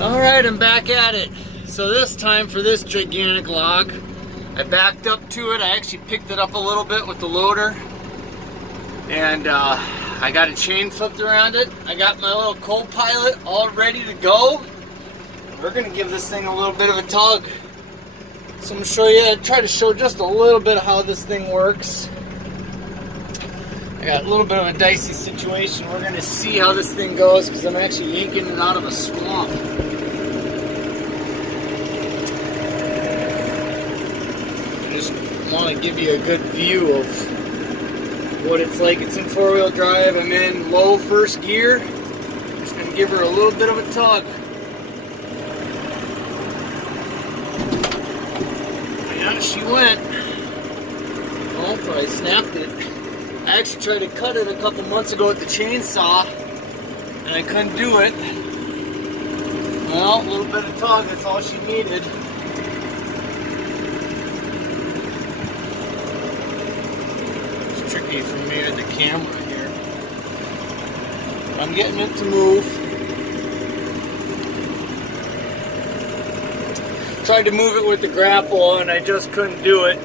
Alright, I'm back at it. So this time for this gigantic log, I backed up to it. I actually picked it up a little bit with the loader. And I got a chain flipped around it. I got my little co-pilot all ready to go. We're going to give this thing a little bit of a tug. So I'm going to show you, try to show just a little bit of how this thing works. I got a little bit of a dicey situation. We're going to see how this thing goes because I'm actually yanking it out of a swamp. I just want to give you a good view of what it's like. It's in four-wheel drive. I'm in low first gear. I'm just going to give her a little bit of a tug. Yeah, she went. Oh, but I snapped it. I actually tried to cut it a couple months ago with the chainsaw, and I couldn't do it. Well, a little bit of tug, that's all she needed. It's tricky for me with the camera here. I'm getting it to move. Tried to move it with the grapple, and I just couldn't do it.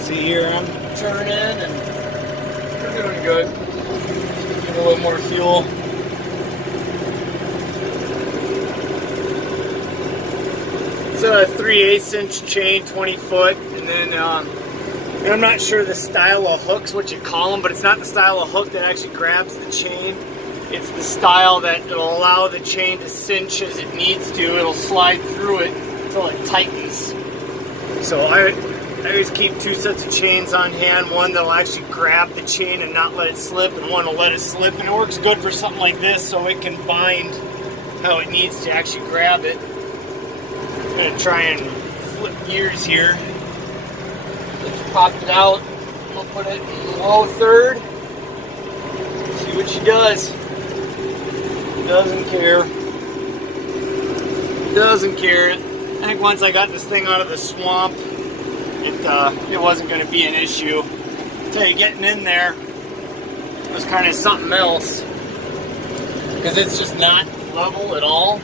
See here, I'm turning and we're doing good. Give a little more fuel. It's a 3/8 inch chain, 20 foot, and then I'm not sure the style of hook's what you call them, but it's not the style of hook that actually grabs the chain. It's the style that will allow the chain to cinch as it needs to. It'll slide through it until it tightens. So I always keep two sets of chains on hand, one that'll actually grab the chain and not let it slip, and one will let it slip, and it works good for something like this so it can bind how it needs to actually grab it. I'm going to try and flip gears here. Just popped it out. We'll put it in low third. See what she does. Doesn't care. Doesn't care. I think once I got this thing out of the swamp, it wasn't going to be an issue. I'll tell you, getting in there was kind of something else because it's just not level at all.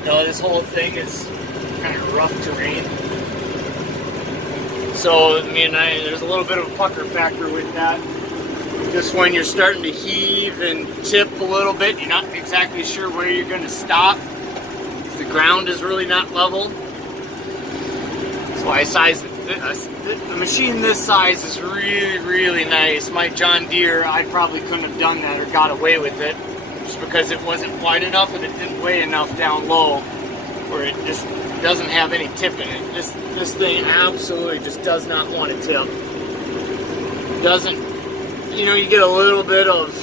You know, this whole thing is kind of rough terrain. So, I mean, there's a little bit of a pucker factor with that. Just when you're starting to heave and tip a little bit, you're not exactly sure where you're going to stop. The ground is really not level. That's why I sized it. The machine this size is really, really nice. My John Deere, I probably couldn't have done that or got away with it just because it wasn't wide enough and it didn't weigh enough down low where it just doesn't have any tip in it. This thing absolutely just does not want to tip. Doesn't, you know, you get a little bit of,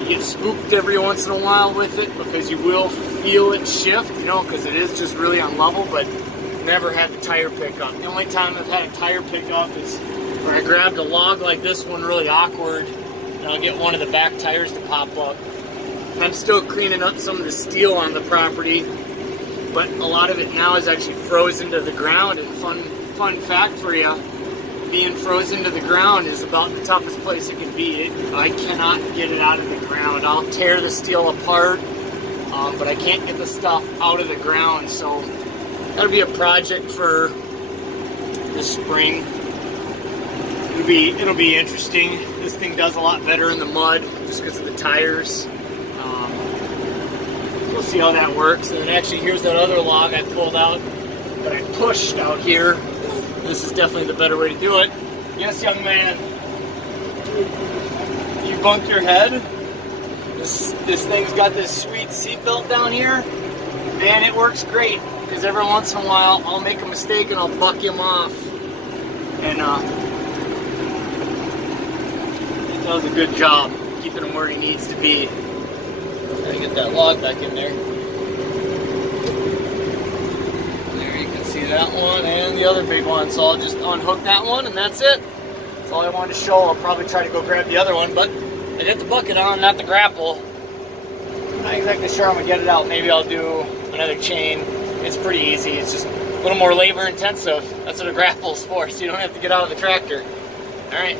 you get spooked every once in a while with it because you will feel it shift, you know, because it is just really unlevel, but never had the tire pickup. The only time I've had a tire pickup is where I grabbed a log like this one really awkward and I'll get one of the back tires to pop up. And I'm still cleaning up some of the steel on the property, but a lot of it now is actually frozen to the ground. And fun fact for you, being frozen to the ground is about the toughest place it can be. I cannot get it out of the ground. I'll tear the steel apart, but I can't get the stuff out of the ground. So that'll be a project for this spring. It'll be interesting. This thing does a lot better in the mud just because of the tires. We'll see how that works. And then actually here's that other log I pulled out that I pushed out here. This is definitely the better way to do it. Yes, young man. You bunked your head? This thing's got this sweet seatbelt down here. Man, it works great. Because every once in a while, I'll make a mistake and I'll buck him off. And it does a good job keeping him where he needs to be. Gotta get that log back in there. There, you can see that one and the other big one. So I'll just unhook that one and that's it. That's all I wanted to show. I'll probably try to go grab the other one, but I got the bucket on, not the grapple. I'm not exactly sure I'm gonna get it out. Maybe I'll do another chain. It's pretty easy. It's just a little more labor intensive. That's what a grapple's for, so you don't have to get out of the tractor. All right.